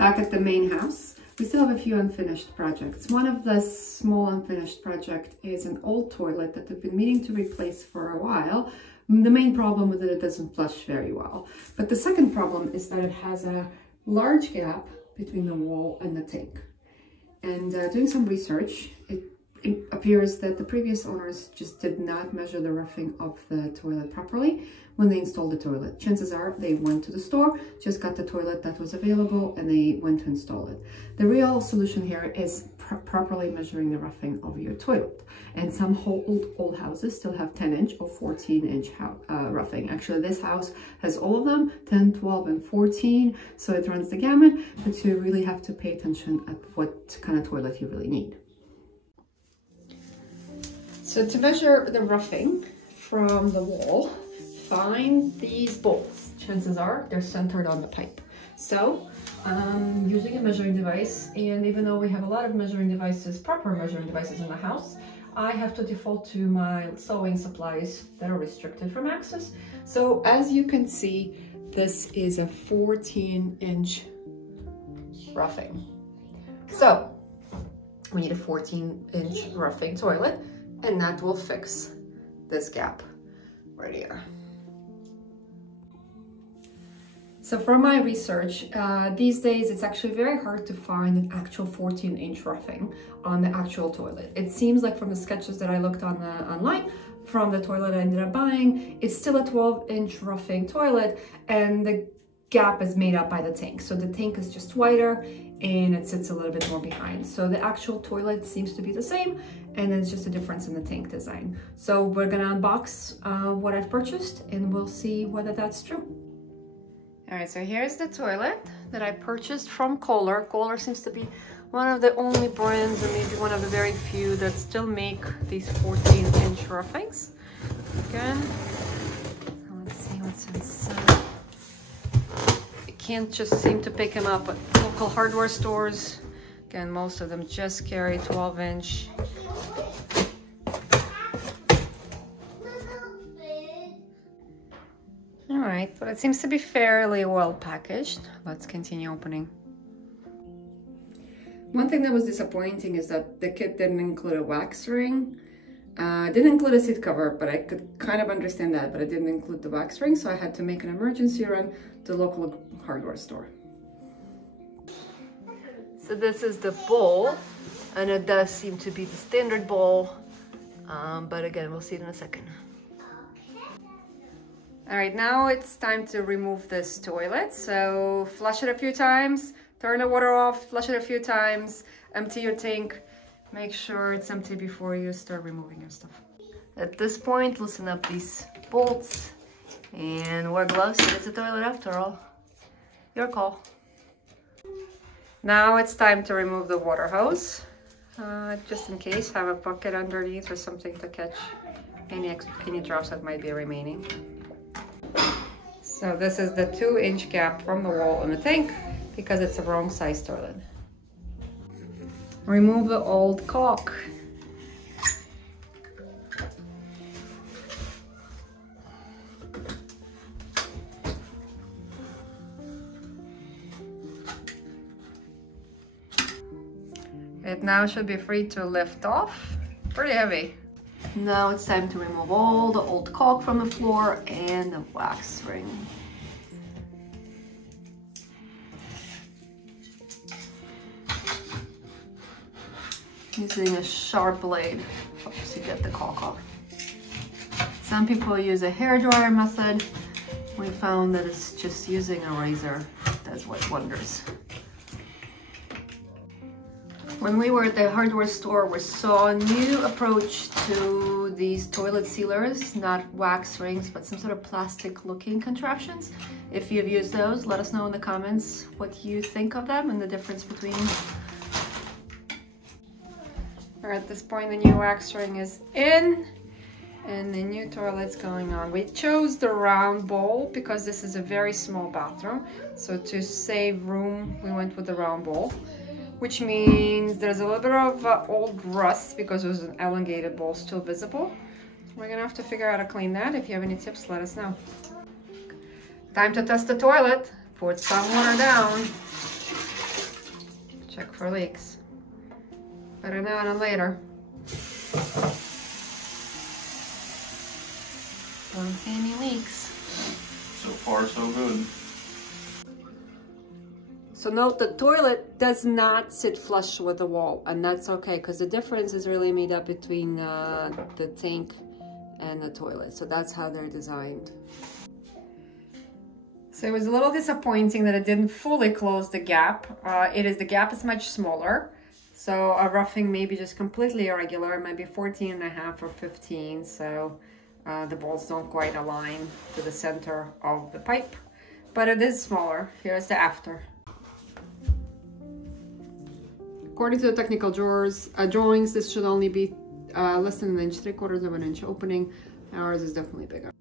Back at the main house, we still have a few unfinished projects. One of the small unfinished project is an old toilet that we've been meaning to replace for a while. The main problem is that it doesn't flush very well. But the second problem is that it has a large gap between the wall and the tank. And doing some research, it appears that the previous owners just did not measure the roughing of the toilet properly when they installed the toilet. Chances are they went to the store, just got the toilet that was available, and they went to install it. The real solution here is properly measuring the roughing of your toilet. And some old houses still have 10-inch or 14-inch roughing. Actually, this house has all of them, 10, 12, and 14, so it runs the gamut, but you really have to pay attention at what kind of toilet you really need. So to measure the roughing from the wall, find these bolts. Chances are they're centered on the pipe. So I'm using a measuring device, and even though we have a lot of measuring devices, proper measuring devices in the house, I have to default to my sewing supplies that are restricted from access. So as you can see, this is a 14-inch roughing. So we need a 14-inch roughing toilet, and that will fix this gap right here. So from my research, these days it's actually very hard to find an actual 14-inch roughing on the actual toilet. It seems like from the sketches that I looked on online, from the toilet I ended up buying, it's still a 12-inch roughing toilet, and the gap is made up by the tank. So the tank is just wider and it sits a little bit more behind. So the actual toilet seems to be the same, and it's just a difference in the tank design. So we're gonna unbox what I've purchased, and we'll see whether that's true. All right, so here's the toilet that I purchased from Kohler. Kohler seems to be one of the only brands, or maybe one of the very few, that still make these 14-inch roughings. Again, so let's see what's inside. You can't just seem to pick them up at local hardware stores. Again, most of them just carry 12-inch. All right, but it seems to be fairly well packaged. Let's continue opening. One thing that was disappointing is that the kit didn't include a wax ring. Didn't include a seat cover, but I could kind of understand that, but it didn't include the wax ring, so I had to make an emergency run to the local hardware store. So this is the bowl, and it does seem to be the standard bowl, but again, we'll see it in a second. All right, now it's time to remove this toilet. So flush it a few times, turn the water off, flush it a few times, empty your tank, make sure it's empty before you start removing your stuff. At this point, loosen up these bolts and wear gloves. It's a toilet after all. Your call. Now it's time to remove the water hose. Just in case, have a bucket underneath or something to catch any drops that might be remaining. So this is the 2-inch gap from the wall in the tank because it's a wrong size toilet. Remove the old caulk. It now should be free to lift off. Pretty heavy. Now it's time to remove all the old caulk from the floor and the wax ring. Using a sharp blade helps you get the caulk off. Some people use a hairdryer method. We found that it's just using a razor does wonders. When we were at the hardware store, we saw a new approach to these toilet sealers, not wax rings, but some sort of plastic looking contraptions. If you've used those, let us know in the comments what you think of them and the difference between. Or at this point, the new wax ring is in and the new toilet's going on. We chose the round bowl because this is a very small bathroom. So to save room, we went with the round bowl, which means there's a little bit of old rust because it was an elongated bowl still visible. We're gonna have to figure out how to clean that. If you have any tips, let us know. Time to test the toilet. Put some water down. Check for leaks. Better now than later. Don't see any leaks. So far, so good. So note the toilet does not sit flush with the wall, and that's okay because the difference is really made up between the tank and the toilet. So that's how they're designed. So it was a little disappointing that it didn't fully close the gap. The gap is much smaller. So a roughing may be just completely irregular. It might be 14.5 or 15. So the bolts don't quite align to the center of the pipe, but it is smaller. Here's the after. According to the technical drawings, this should only be less than 1 inch, 3/4 of an inch opening. Ours is definitely bigger.